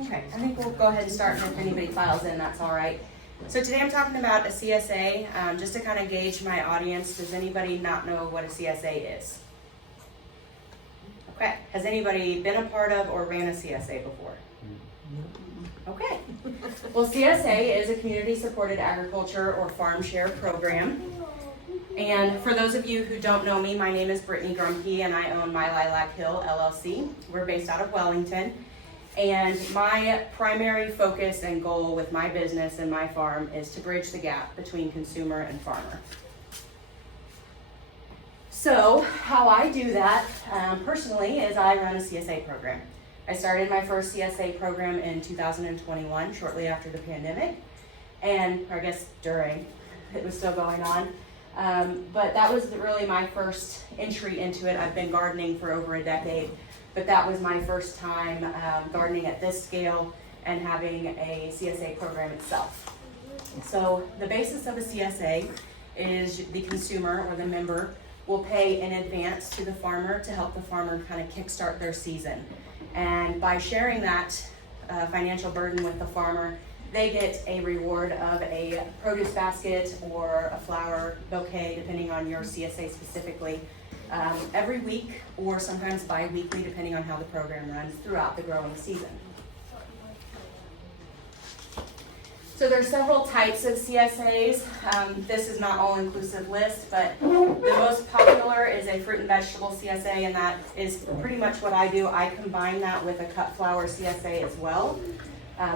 Okay, I think we'll go ahead and start, and if anybody files in, that's all right. So today I'm talking about a CSA, just to kind of gauge my audience. Does anybody not know what a CSA is? Okay, has anybody been a part of or ran a CSA before? Okay, well, CSA is a community-supported agriculture or Farmshare program. And for those of you who don't know me, my name is Brittney Grumpy, and I own My Lilac Hill LLC. We're based out of Wellington. And my primary focus and goal with my business and my farm is to bridge the gap between consumer and farmer. So how I do that personally is I run a CSA program. I started my first CSA program in 2021, shortly after the pandemic, and or I guess during, it was still going on. But that was really my first entry into it. I've been gardening for over a decade, but that was my first time gardening at this scale and having a CSA program itself. So the basis of a CSA is the consumer or the member will pay in advance to the farmer to help the farmer kind of kickstart their season. And by sharing that financial burden with the farmer, they get a reward of a produce basket or a flower bouquet, depending on your CSA specifically, every week or sometimes bi-weekly, depending on how the program runs throughout the growing season. So there's several types of CSAs. This is not all-inclusive list, but the most popular is a fruit and vegetable CSA, and that is pretty much what I do. I combine that with a cut flower CSA as well,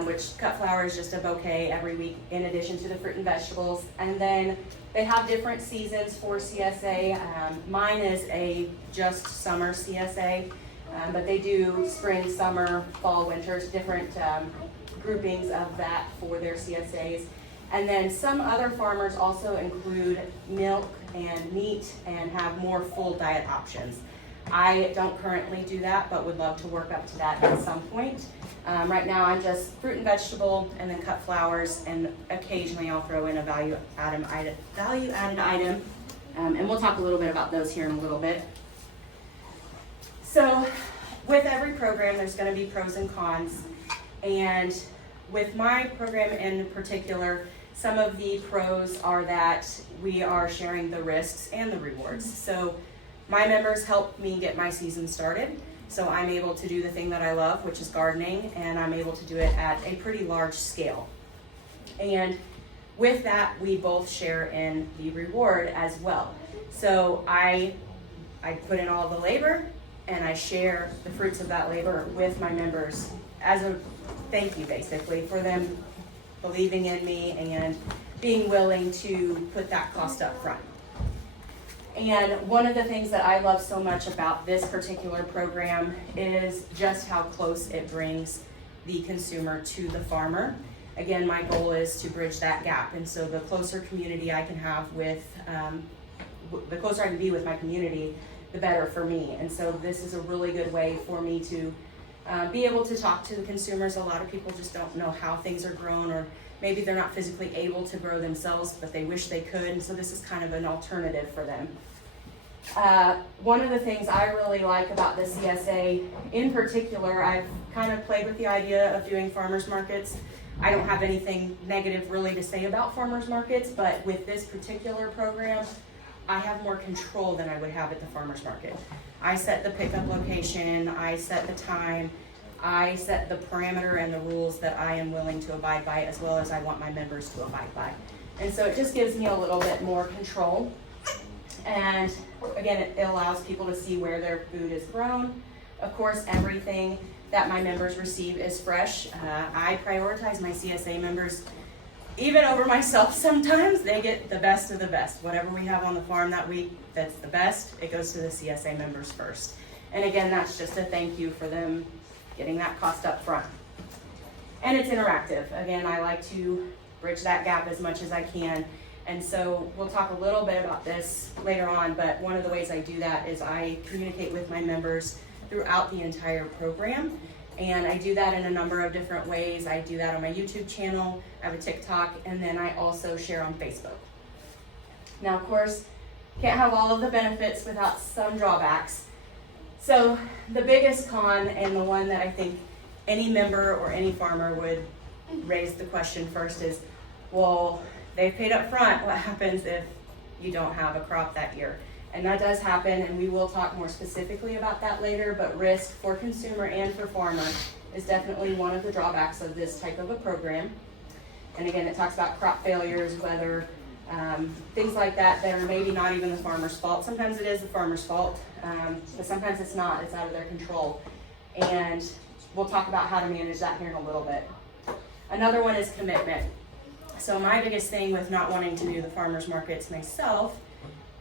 which cut flower is just a bouquet every week in addition to the fruit and vegetables. And then they have different seasons for CSA. Mine is a just summer CSA, but they do spring, summer, fall, winters, different groupings of that for their CSAs. And then some other farmers also include milk and meat and have more full diet options. I don't currently do that, but would love to work up to that at some point. Right now I'm just fruit and vegetable and then cut flowers, and occasionally I'll throw in a value-added item. And we'll talk a little bit about those here in a little bit. So with every program, there's going to be pros and cons. And with my program in particular, some of the pros are that we are sharing the risks and the rewards. So my members help me get my season started. So I'm able to do the thing that I love, which is gardening, and I'm able to do it at a pretty large scale. And with that, we both share in the reward as well. So I put in all the labor, and I share the fruits of that labor with my members as a thank you, basically, for them believing in me and being willing to put that cost up front. And one of the things that I love so much about this particular program is just how close it brings the consumer to the farmer. Again, my goal is to bridge that gap, and so the closer community I can have with, the closer I can be with my community, the better for me. And so this is a really good way for me to be able to talk to the consumers. A lot of people just don't know how things are grown, or maybe they're not physically able to grow themselves, but they wish they could, and so this is kind of an alternative for them. One of the things I really like about the CSA in particular, I've kind of played with the idea of doing farmers markets. I don't have anything negative really to say about farmers markets, but with this particular program, I have more control than I would have at the farmers market. I set the pickup location, I set the time, I set the parameter and the rules that I am willing to abide by, as well as I want my members to abide by. And so it just gives me a little bit more control. And again, it allows people to see where their food is grown. Of course, everything that my members receive is fresh. I prioritize my CSA members even over myself sometimes. They get the best of the best. Whatever we have on the farm that week that's the best, it goes to the CSA members first. And again, that's just a thank you for them getting that cost up front. And it's interactive. Again, I like to bridge that gap as much as I can. And so we'll talk a little bit about this later on, but one of the ways I do that is I communicate with my members throughout the entire program. And I do that in a number of different ways. I do that on my YouTube channel, I have a TikTok, and then I also share on Facebook. Now, of course, can't have all of the benefits without some drawbacks. So the biggest con, and the one that I think any member or any farmer would raise the question first is, well, they've paid up front, what happens if you don't have a crop that year? And that does happen, and we will talk more specifically about that later, but risk for consumer and for farmer is definitely one of the drawbacks of this type of a program. And again, it talks about crop failures, weather, things like that are maybe not even the farmer's fault. Sometimes it is the farmer's fault, but sometimes it's not, it's out of their control. And we'll talk about how to manage that here in a little bit. Another one is commitment. So my biggest thing with not wanting to do the farmer's markets myself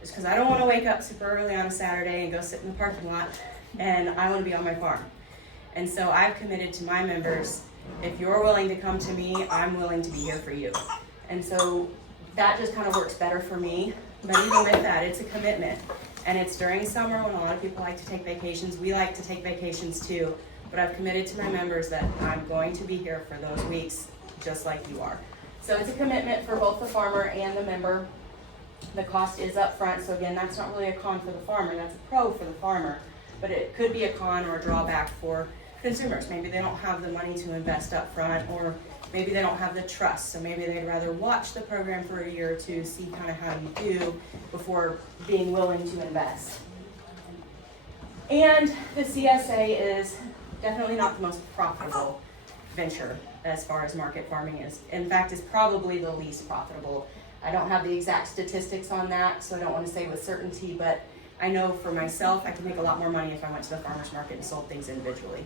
is because I don't want to wake up super early on a Saturday and go sit in the parking lot, and I want to be on my farm. And so I've committed to my members, if you're willing to come to me, I'm willing to be here for you. And so that just kind of works better for me. But even with that, it's a commitment. And it's during summer when a lot of people like to take vacations. We like to take vacations too. But I've committed to my members that I'm going to be here for those weeks, just like you are. So it's a commitment for both the farmer and the member. The cost is up front, so again, that's not really a con for the farmer, that's a pro for the farmer. But it could be a con or a drawback for consumers. Maybe they don't have the money to invest up front, or maybe they don't have the trust, so maybe they'd rather watch the program for a year or two, see kind of how you do before being willing to invest. And the CSA is definitely not the most profitable venture as far as market farming is. In fact, it's probably the least profitable. I don't have the exact statistics on that, so I don't want to say with certainty, but I know for myself, I could make a lot more money if I went to the farmer's market and sold things individually.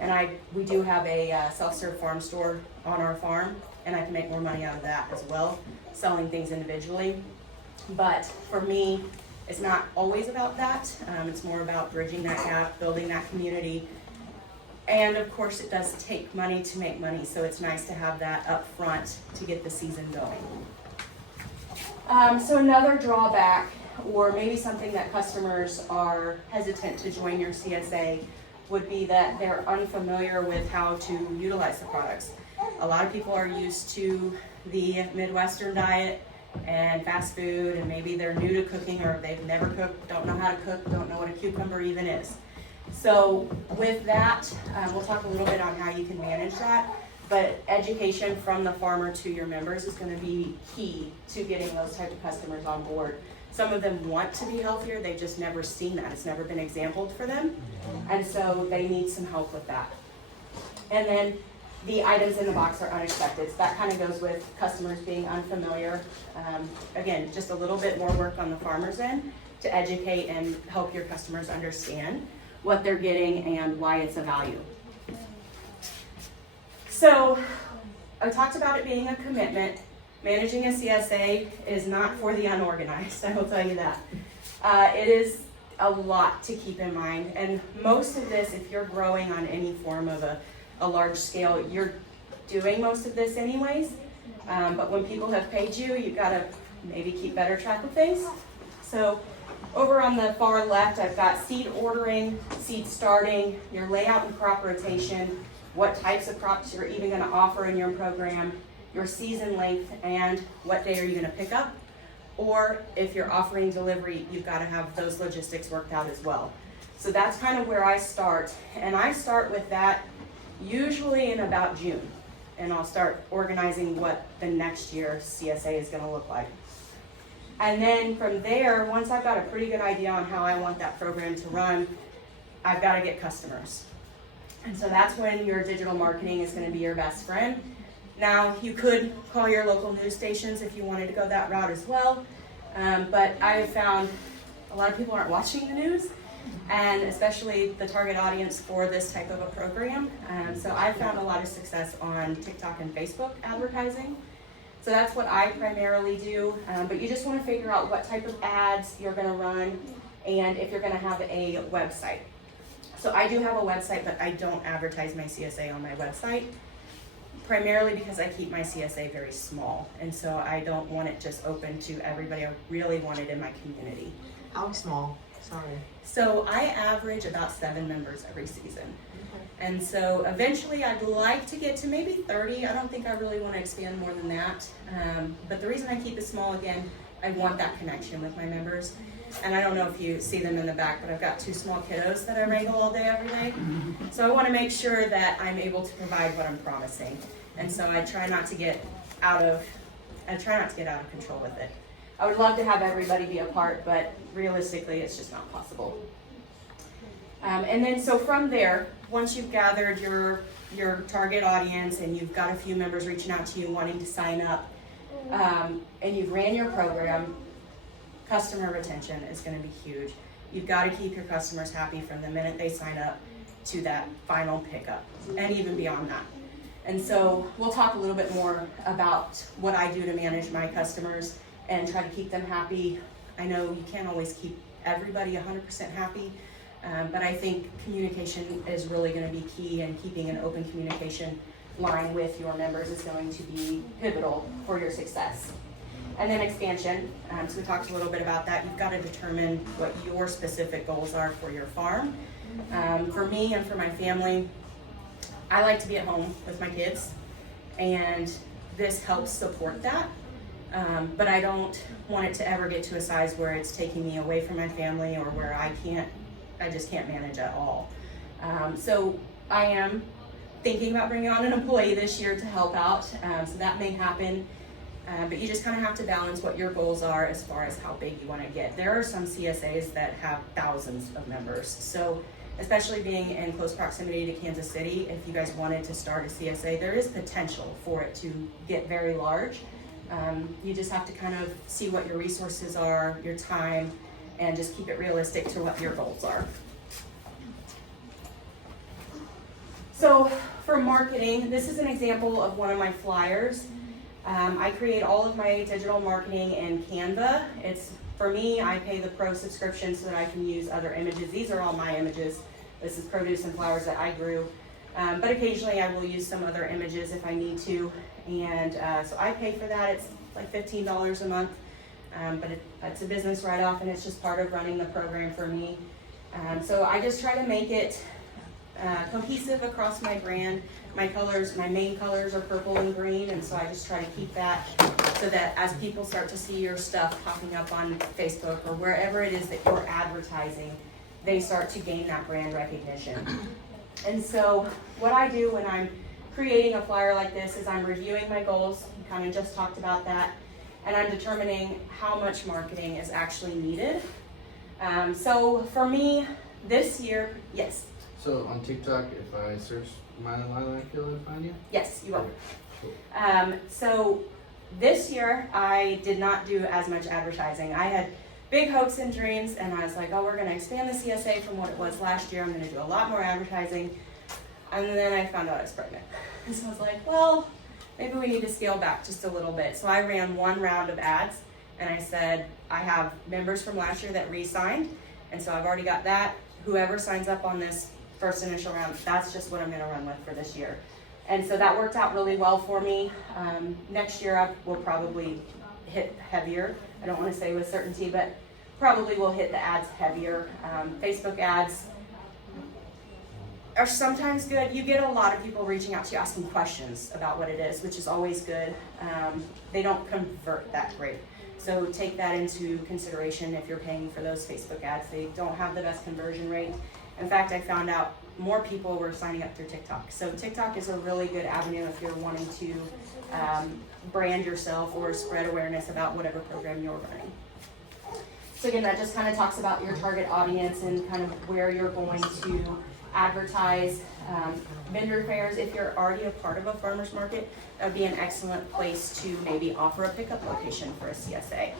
And we do have a self-serve farm store on our farm, and I can make more money out of that as well, selling things individually. But for me, it's not always about that. It's more about bridging that gap, building that community. And of course, it does take money to make money, so it's nice to have that up front to get the season going. So another drawback, or maybe something that customers are hesitant to join your CSA, would be that they're unfamiliar with how to utilize the products. A lot of people are used to the Midwestern diet and fast food, and maybe they're new to cooking, or they've never cooked, don't know how to cook, don't know what a cucumber even is. So with that, we'll talk a little bit on how you can manage that, but education from the farmer to your members is going to be key to getting those type of customers on board. Some of them want to be healthier, they've just never seen that. It's never been exampled for them, and so they need some help with that. And then the items in the box are unexpected. So that kind of goes with customers being unfamiliar. Again, just a little bit more work on the farmer's end to educate and help your customers understand what they're getting and why it's a value. So I talked about it being a commitment. Managing a CSA is not for the unorganized, I will tell you that. It is a lot to keep in mind, and most of this, if you're growing on any form of a large scale, you're doing most of this anyways, but when people have paid you, you've got to maybe keep better track of things. So over on the far left, I've got seed ordering, seed starting, your layout and crop rotation, what types of crops you're even going to offer in your program, your season length, and what day are you going to pick up. Or if you're offering delivery, you've got to have those logistics worked out as well. So that's kind of where I start. And I start with that usually in about June. And I'll start organizing what the next year's CSA is going to look like. And then from there, once I've got a pretty good idea on how I want that program to run, I've got to get customers. And so that's when your digital marketing is going to be your best friend. Now, you could call your local news stations if you wanted to go that route as well, but I have found a lot of people aren't watching the news, and especially the target audience for this type of a program. So I've found a lot of success on TikTok and Facebook advertising. So that's what I primarily do, but you just want to figure out what type of ads you're going to run and if you're going to have a website. So I do have a website, but I don't advertise my CSA on my website, primarily because I keep my CSA very small, and so I don't want it just open to everybody. I really want it in my community. How small? Sorry. So I average about 7 members every season. And so eventually I'd like to get to maybe 30. I don't think I really want to expand more than that. But the reason I keep it small, again, I want that connection with my members. And I don't know if you see them in the back, but I've got 2 small kiddos that I wrangle all day, every day. So I wanna make sure that I'm able to provide what I'm promising. And so I try not to get out of control with it. I would love to have everybody be a part, but realistically, it's just not possible. And then so from there, once you've gathered your target audience and you've got a few members reaching out to you wanting to sign up, and you've ran your program, customer retention is going to be huge. You've got to keep your customers happy from the minute they sign up to that final pickup, and even beyond that. And so we'll talk a little bit more about what I do to manage my customers and try to keep them happy. I know you can't always keep everybody 100% happy, but I think communication is really going to be key, and keeping an open communication line with your members is going to be pivotal for your success. And then expansion, so we talked a little bit about that. You've got to determine what your specific goals are for your farm. For me and for my family, I like to be at home with my kids, and this helps support that. But I don't want it to ever get to a size where it's taking me away from my family, or where I just can't manage at all. So I am thinking about bringing on an employee this year to help out, so that may happen. But you just kind of have to balance what your goals are as far as how big you want to get. There are some CSAs that have thousands of members. So especially being in close proximity to Kansas City, if you guys wanted to start a CSA, there is potential for it to get very large. You just have to kind of see what your resources are, your time, and just keep it realistic to what your goals are. So for marketing, this is an example of one of my flyers. I create all of my digital marketing in Canva. For me, I pay the pro subscription so that I can use other images. These are all my images. This is produce and flowers that I grew. But occasionally I will use some other images if I need to. And so I pay for that. It's like $15 a month. But it's a business write-off, and it's just part of running the program for me. So I just try to make it cohesive across my brand. My main colors are purple and green, and so I just try to keep that so that as people start to see your stuff popping up on Facebook or wherever it is that you're advertising, they start to gain that brand recognition. And so what I do when I'm creating a flyer like this is I'm reviewing my goals, we kind of just talked about that, and I'm determining how much marketing is actually needed. So for me, this year, yes? So on TikTok, if I search my Lilac, you'll find you? Yes, you will. Okay, cool. So this year, I did not do as much advertising. I had big hopes and dreams, and I was like, oh, we're going to expand the CSA from what it was last year. I'm going to do a lot more advertising. And then I found out I was pregnant. And so I was like, well, maybe we need to scale back just a little bit. So I ran one round of ads, and I said, I have members from last year that re-signed, and so I've already got that. Whoever signs up on this first initial round, that's just what I'm going to run with for this year. And so that worked out really well for me. Next year I will probably hit heavier. I don't want to say with certainty, but probably will hit the ads heavier. Facebook ads are sometimes good. You get a lot of people reaching out to you asking questions about what it is, which is always good. They don't convert that great. So take that into consideration if you're paying for those Facebook ads. They don't have the best conversion rate. In fact, I found out more people were signing up through TikTok. So TikTok is a really good avenue if you're wanting to brand yourself or spread awareness about whatever program you're running. So again, that just kind of talks about your target audience and kind of where you're going to advertise. Vendor fairs, if you're already a part of a farmer's market, that would be an excellent place to maybe offer a pickup location for a CSA.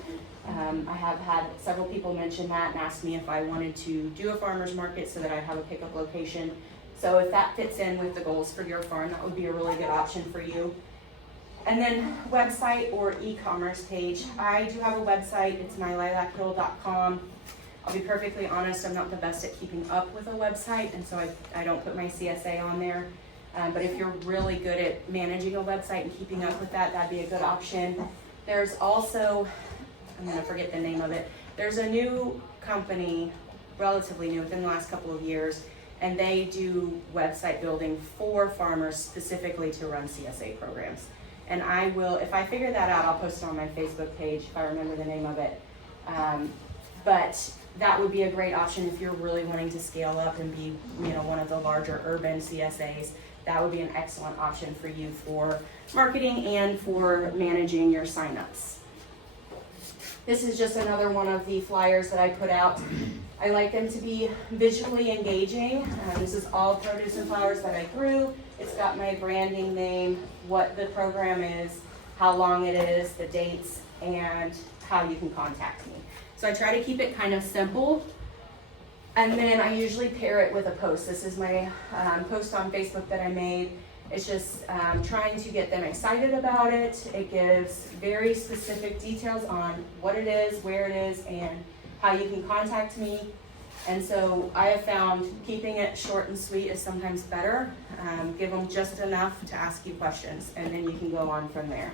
I have had several people mention that and ask me if I wanted to do a farmer's market so that I have a pickup location. So if that fits in with the goals for your farm, that would be a really good option for you. And then website or e-commerce page. I do have a website, it's mylilachill.com. I'll be perfectly honest, I'm not the best at keeping up with a website, and so I don't put my CSA on there. But if you're really good at managing a website and keeping up with that, that'd be a good option. There's also, I'm gonna forget the name of it, there's a new company, relatively new, within the last couple of years, and they do website building for farmers specifically to run CSA programs. And if I figure that out, I'll post it on my Facebook page if I remember the name of it. But that would be a great option if you're really wanting to scale up and be, one of the larger urban CSAs. That would be an excellent option for you for marketing and for managing your signups. This is just another one of the flyers that I put out. I like them to be visually engaging. This is all produce and flowers that I grew. It's got my branding name, what the program is, how long it is, the dates, and how you can contact me. So I try to keep it kind of simple. And then I usually pair it with a post. This is my post on Facebook that I made. It's just trying to get them excited about it. It gives very specific details on what it is, where it is, and how you can contact me. And so I have found keeping it short and sweet is sometimes better. Give them just enough to ask you questions, and then you can go on from there.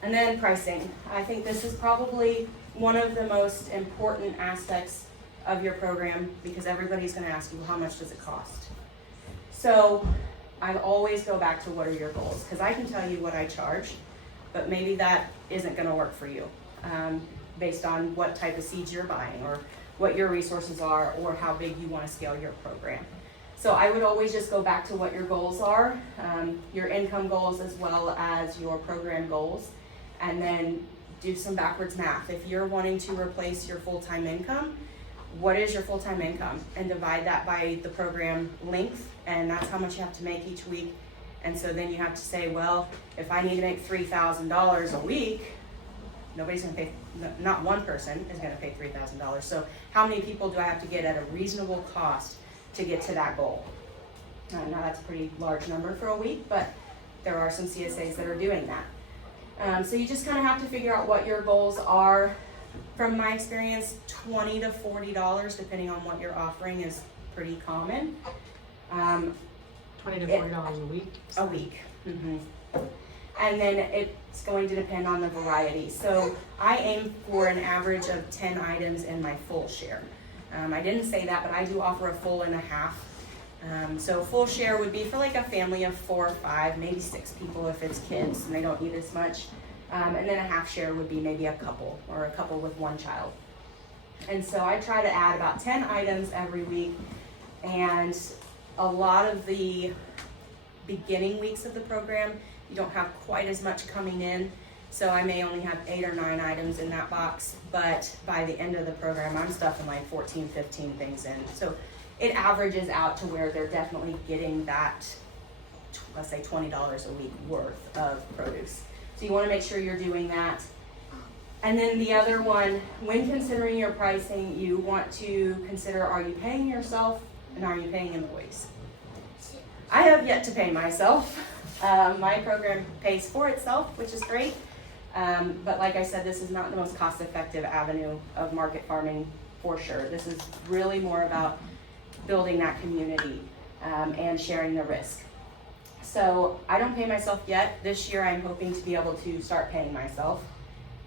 And then pricing. I think this is probably one of the most important aspects of your program, because everybody's going to ask you, how much does it cost? So I always go back to, what are your goals? Because I can tell you what I charge, but maybe that isn't going to work for you based on what type of seeds you're buying, or what your resources are, or how big you want to scale your program. So I would always just go back to what your goals are, your income goals as well as your program goals, and then do some backwards math. If you're wanting to replace your full-time income, what is your full-time income? And divide that by the program length, and that's how much you have to make each week. And so then you have to say, well, if I need to make $3,000 a week, nobody's gonna pay, not one person is gonna pay $3,000. So how many people do I have to get at a reasonable cost to get to that goal? Now that's a pretty large number for a week, but there are some CSAs that are doing that. So you just kind of have to figure out what your goals are. From my experience, $20 to $40, depending on what you're offering, is pretty common. $20 to $40 a week? A week. Mm-hmm. And then it's going to depend on the variety. So I aim for an average of 10 items in my full share. I didn't say that, but I do offer a full and a half. So full share would be for like a family of 4 or 5, maybe 6 people if it's kids and they don't eat as much. And then a half share would be maybe a couple, or a couple with 1 child. And so I try to add about 10 items every week. And a lot of the beginning weeks of the program, you don't have quite as much coming in. So I may only have 8 or 9 items in that box, but by the end of the program, I'm stuffing like 14, 15 things in. So it averages out to where they're definitely getting that, let's say $20 a week worth of produce. So you want to make sure you're doing that. And then the other one, when considering your pricing, you want to consider, are you paying yourself and are you paying employees? I have yet to pay myself. My program pays for itself, which is great. But like I said, this is not the most cost-effective avenue of market farming for sure. This is really more about building that community and sharing the risk. So I don't pay myself yet. This year I'm hoping to be able to start paying myself.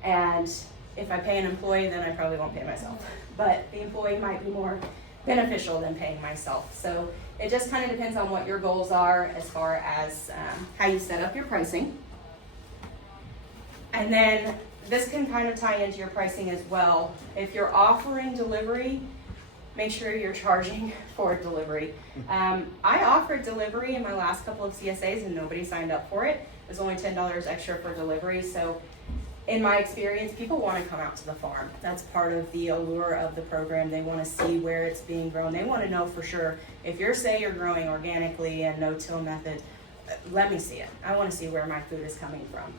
And if I pay an employee, then I probably won't pay myself. But the employee might be more beneficial than paying myself. So it just kind of depends on what your goals are as far as how you set up your pricing. And then this can kind of tie into your pricing as well. If you're offering delivery, make sure you're charging for delivery. I offered delivery in my last couple of CSAs and nobody signed up for it. It was only $10 extra for delivery. So in my experience, people want to come out to the farm. That's part of the allure of the program. They want to see where it's being grown. They want to know for sure, if you're growing organically and no-till method, let me see it. I want to see where my food is coming from.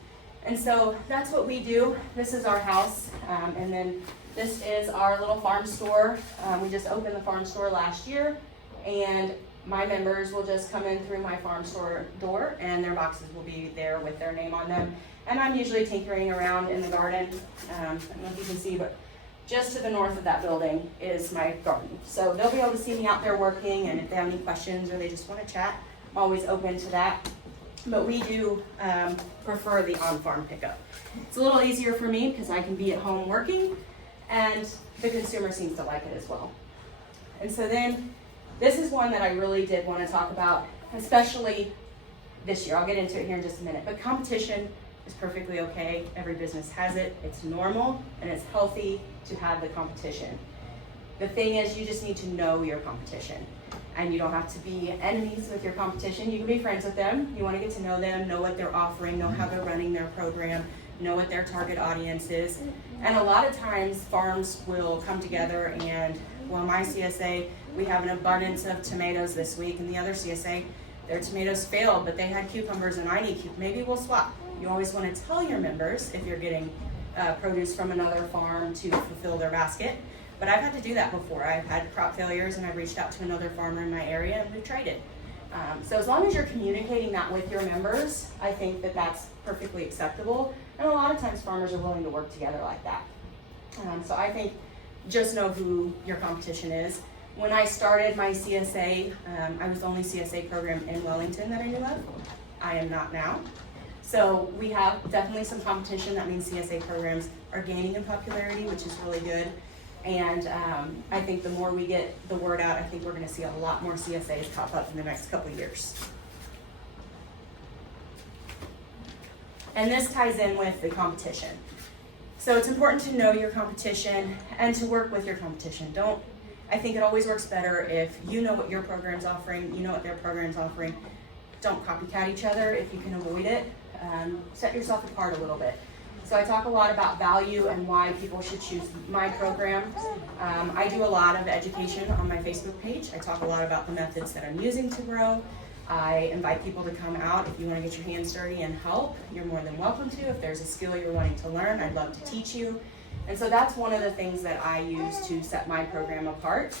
And so that's what we do. This is our house. And then this is our little farm store. We just opened the farm store last year, and my members will just come in through my farm store door, and their boxes will be there with their name on them. And I'm usually tinkering around in the garden. I don't know if you can see, but just to the north of that building is my garden. So they'll be able to see me out there working, and if they have any questions or they just want to chat, I'm always open to that. But we do prefer the on-farm pickup. It's a little easier for me because I can be at home working, and the consumer seems to like it as well. And so then, this is one that I really did want to talk about, especially this year. I'll get into it here in just a minute. But competition is perfectly okay. Every business has it. It's normal and it's healthy to have the competition. The thing is, you just need to know your competition. And you don't have to be enemies with your competition. You can be friends with them. You want to get to know them, know what they're offering, know how they're running their program, know what their target audience is. And a lot of times farms will come together and, well, my CSA, we have an abundance of tomatoes this week, and the other CSA, their tomatoes failed, but they had cucumbers and I need cucumbers. Maybe we'll swap. You always want to tell your members if you're getting produce from another farm to fulfill their basket. But I've had to do that before. I've had crop failures and I've reached out to another farmer in my area and we've traded. So as long as you're communicating that with your members, I think that that's perfectly acceptable. And a lot of times farmers are willing to work together like that. So I think just know who your competition is. When I started my CSA, I was the only CSA program in Wellington that I knew of. I am not now. So we have definitely some competition. That means CSA programs are gaining in popularity, which is really good. And I think the more we get the word out, I think we're going to see a lot more CSAs pop up in the next couple of years. And this ties in with the competition. So it's important to know your competition and to work with your competition. I think it always works better if you know what your program's offering, you know what their program's offering. Don't copycat each other if you can avoid it. Set yourself apart a little bit. So I talk a lot about value and why people should choose my program. I do a lot of education on my Facebook page. I talk a lot about the methods that I'm using to grow. I invite people to come out. If you want to get your hands dirty and help, you're more than welcome to. If there's a skill you're wanting to learn, I'd love to teach you. And so that's one of the things that I use to set my program apart.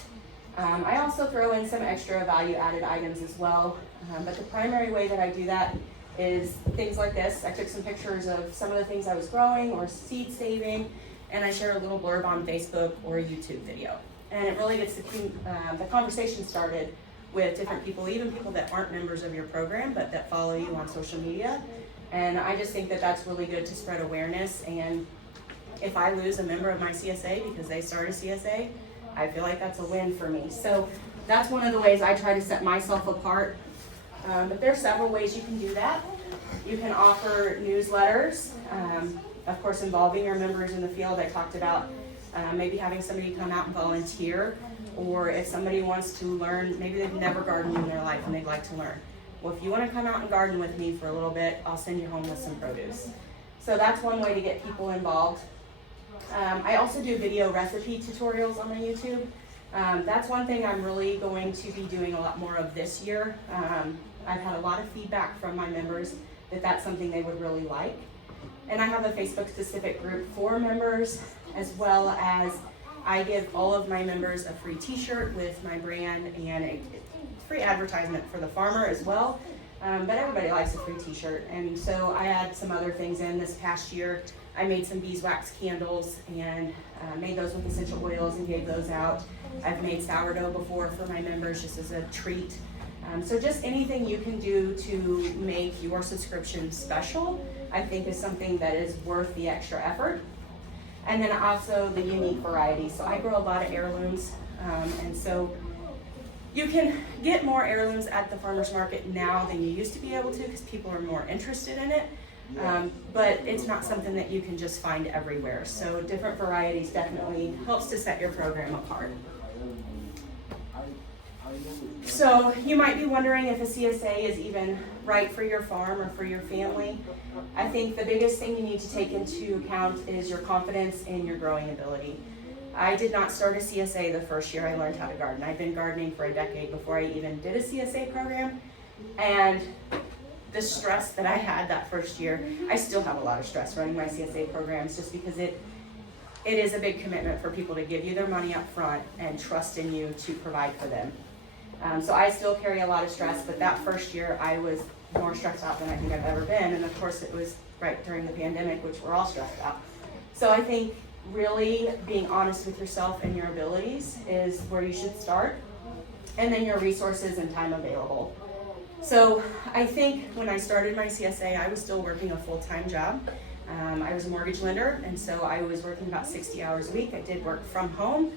I also throw in some extra value-added items as well. But the primary way that I do that is things like this. I took some pictures of some of the things I was growing or seed saving, and I share a little blurb on Facebook or a YouTube video. And it really gets the conversation started with different people, even people that aren't members of your program, but that follow you on social media. And I just think that that's really good to spread awareness. And if I lose a member of my CSA because they start a CSA, I feel like that's a win for me. So that's one of the ways I try to set myself apart. But there are several ways you can do that. You can offer newsletters, of course involving your members in the field. I talked about maybe having somebody come out and volunteer, or if somebody wants to learn, maybe they've never gardened in their life and they'd like to learn. Well, if you want to come out and garden with me for a little bit, I'll send you home with some produce. So that's one way to get people involved. I also do video recipe tutorials on my YouTube. That's one thing I'm really going to be doing a lot more of this year. I've had a lot of feedback from my members that that's something they would really like. And I have a Facebook specific group for members, as well as I give all of my members a free t-shirt with my brand and a free advertisement for the farmer as well. But everybody likes a free t-shirt. And so I had some other things in this past year. I made some beeswax candles and made those with essential oils and gave those out. I've made sourdough before for my members just as a treat. So just anything you can do to make your subscription special, I think is something that is worth the extra effort. And then also the unique variety. So I grow a lot of heirlooms, and so you can get more heirlooms at the farmer's market now than you used to be able to because people are more interested in it. But it's not something that you can just find everywhere. So different varieties definitely helps to set your program apart. So you might be wondering if a CSA is even right for your farm or for your family. I think the biggest thing you need to take into account is your confidence in your growing ability. I did not start a CSA the first year I learned how to garden. I've been gardening for a decade before I even did a CSA program. And the stress that I had that first year, I still have a lot of stress running my CSA programs just because it is a big commitment for people to give you their money up front and trust in you to provide for them. So I still carry a lot of stress, but that first year I was more stressed out than I think I've ever been. And of course it was right during the pandemic, which we're all stressed out. So I think really being honest with yourself and your abilities is where you should start. And then your resources and time available. So I think when I started my CSA, I was still working a full-time job. I was a mortgage lender, and so I was working about 60 hours a week. I did work from home,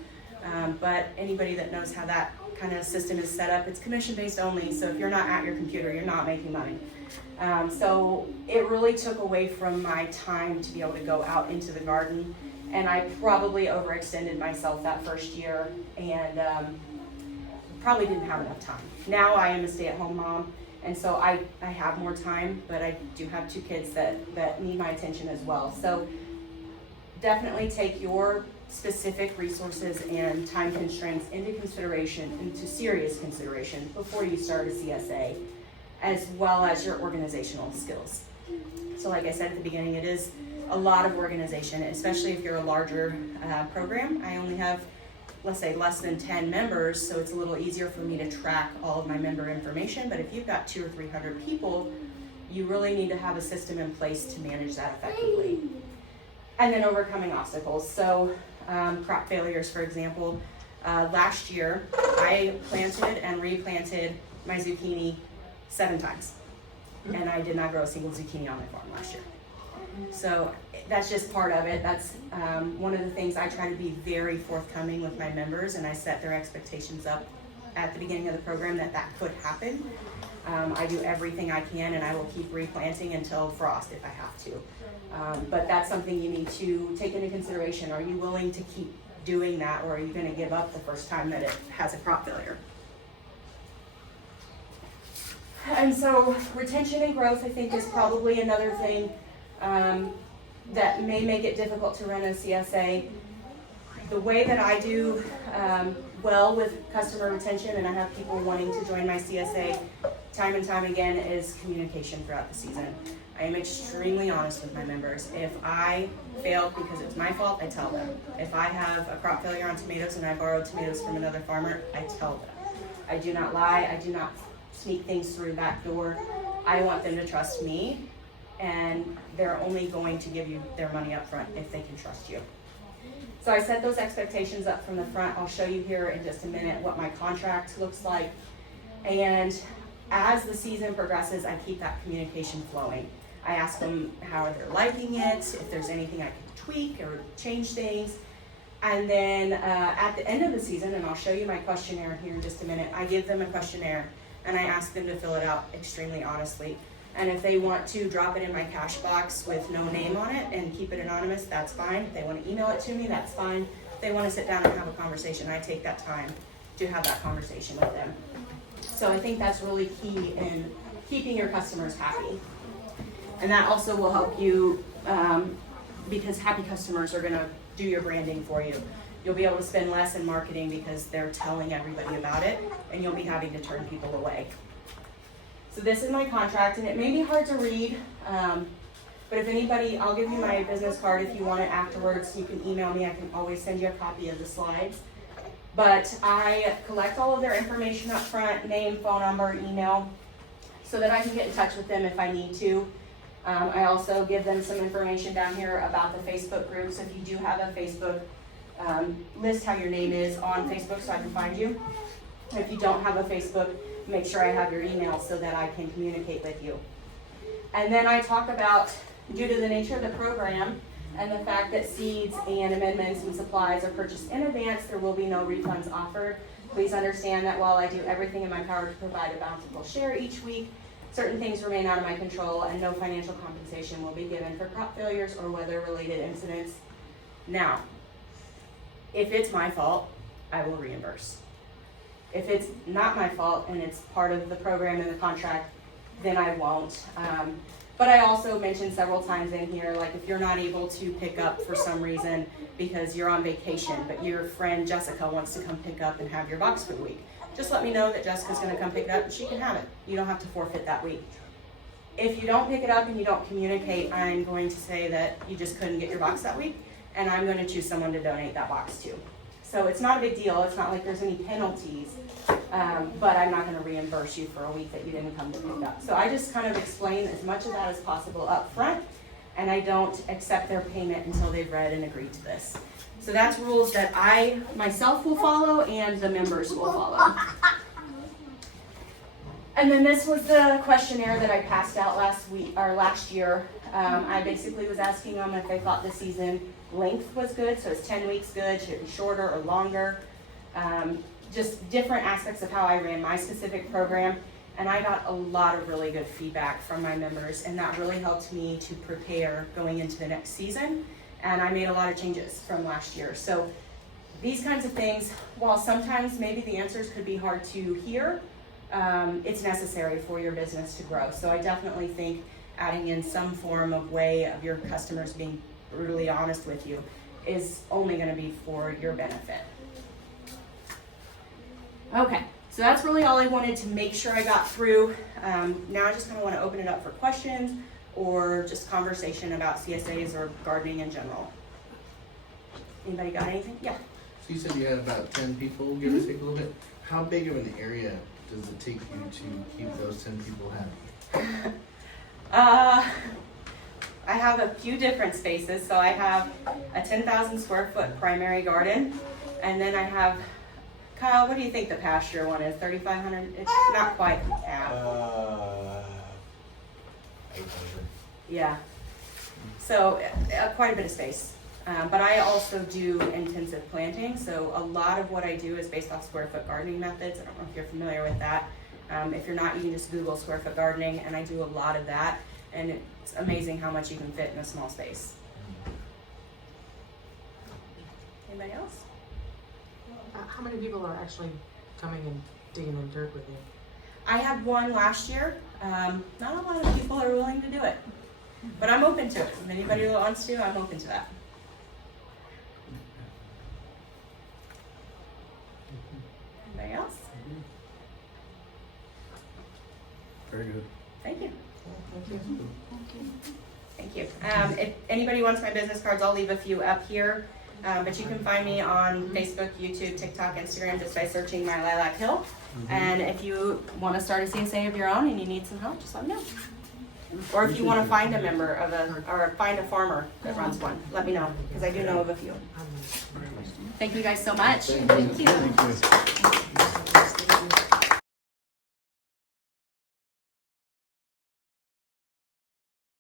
but anybody that knows how that kind of system is set up, it's commission based only, so if you're not at your computer, you're not making money. So it really took away from my time to be able to go out into the garden, and I probably overextended myself that first year, and probably didn't have enough time. Now I am a stay-at-home mom, and so I have more time, but I do have 2 kids that need my attention as well. So definitely take your specific resources and time constraints into serious consideration before you start a CSA, as well as your organizational skills. So like I said at the beginning, it is a lot of organization, especially if you're a larger program. I only have, let's say, less than 10 members, so it's a little easier for me to track all of my member information. But if you've got 200 or 300 people, you really need to have a system in place to manage that effectively. And then overcoming obstacles. So crop failures, for example. Last year, I planted and replanted my zucchini 7 times. And I did not grow a single zucchini on my farm last year. So that's just part of it. That's one of the things I try to be very forthcoming with my members, and I set their expectations up at the beginning of the program that could happen. I do everything I can, and I will keep replanting until frost if I have to. But that's something you need to take into consideration. Are you willing to keep doing that, or are you going to give up the first time that it has a crop failure? And so retention and growth, I think, is probably another thing that may make it difficult to run a CSA. The way that I do well with customer retention, and I have people wanting to join my CSA time and time again, is communication throughout the season. I am extremely honest with my members. If I failed because it's my fault, I tell them. If I have a crop failure on tomatoes and I borrowed tomatoes from another farmer, I tell them. I do not lie. I do not sneak things through that door. I want them to trust me, and they're only going to give you their money up front if they can trust you. So I set those expectations up from the front. I'll show you here in just a minute what my contract looks like. And as the season progresses, I keep that communication flowing. I ask them how they're liking it, if there's anything I can tweak or change things. And then at the end of the season, and I'll show you my questionnaire here in just a minute, I give them a questionnaire and I ask them to fill it out extremely honestly. And if they want to drop it in my cash box with no name on it and keep it anonymous, that's fine. If they want to email it to me, that's fine. If they want to sit down and have a conversation, I take that time to have that conversation with them. So I think that's really key in keeping your customers happy. And that also will help you because happy customers are going to do your branding for you. You'll be able to spend less in marketing because they're telling everybody about it, and you'll be having to turn people away. So this is my contract, and it may be hard to read, but if anybody, I'll give you my business card if you want it afterwards. You can email me. I can always send you a copy of the slides. But I collect all of their information up front, name, phone number, email, so that I can get in touch with them if I need to. I also give them some information down here about the Facebook group. So if you do have a Facebook, list how your name is on Facebook so I can find you. If you don't have a Facebook, make sure I have your email so that I can communicate with you. And then I talk about, due to the nature of the program and the fact that seeds and amendments and supplies are purchased in advance, there will be no refunds offered. Please understand that while I do everything in my power to provide a bountiful share each week, certain things remain out of my control, and no financial compensation will be given for crop failures or weather-related incidents. Now, if it's my fault, I will reimburse. If it's not my fault and it's part of the program and the contract, then I won't. But I also mentioned several times in here, like if you're not able to pick up for some reason because you're on vacation, but your friend Jessica wants to come pick up and have your box for the week, just let me know that Jessica's going to come pick it up and she can have it. You don't have to forfeit that week. If you don't pick it up and you don't communicate, I'm going to say that you just couldn't get your box that week, and I'm going to choose someone to donate that box to. So it's not a big deal. It's not like there's any penalties, but I'm not going to reimburse you for a week that you didn't come to pick up. So I just kind of explain as much of that as possible up front, and I don't accept their payment until they've read and agreed to this. So that's rules that I myself will follow and the members will follow. And then this was the questionnaire that I passed out last year. I basically was asking them if they thought the season length was good. So is 10 weeks good? Should it be shorter or longer? just different aspects of how I ran my specific program. And I got a lot of really good feedback from my members, and that really helped me to prepare going into the next season. And I made a lot of changes from last year. So these kinds of things, while sometimes maybe the answers could be hard to hear, it's necessary for your business to grow. So I definitely think adding in some form of way of your customers being brutally honest with you is only going to be for your benefit. Okay, so that's really all I wanted to make sure I got through. Now I just kind of want to open it up for questions or just conversation about CSAs or gardening in general. Anybody got anything? Yeah. So you said you had about 10 people, give or take a little bit. How big of an area does it take you to keep those 10 people happy? I have a few different spaces. So I have a 10,000 square foot primary garden, and then I have, Kyle, what do you think the pasture one is? 3,500? It's not quite half. 800. Yeah. So quite a bit of space. But I also do intensive planting. So a lot of what I do is based off square foot gardening methods. I don't know if you're familiar with that. If you're not, you can just Google square foot gardening, and I do a lot of that. And it's amazing how much you can fit in a small space. Anybody else? How many people are actually coming and digging in dirt with you? I had one last year. Not a lot of people are willing to do it, but I'm open to it. If anybody who wants to, I'm open to that. Anybody else? Very good. Thank you. Thank you. Thank you. If anybody wants my business cards, I'll leave a few up here. But you can find me on Facebook, YouTube, TikTok, Instagram just by searching my Lilac Hill. And if you want to start a CSA of your own and you need some help, just let me know. Or if you want to find a member of or find a farmer that runs one, let me know, because I do know of a few. Thank you guys so much. Thank you. Thank you.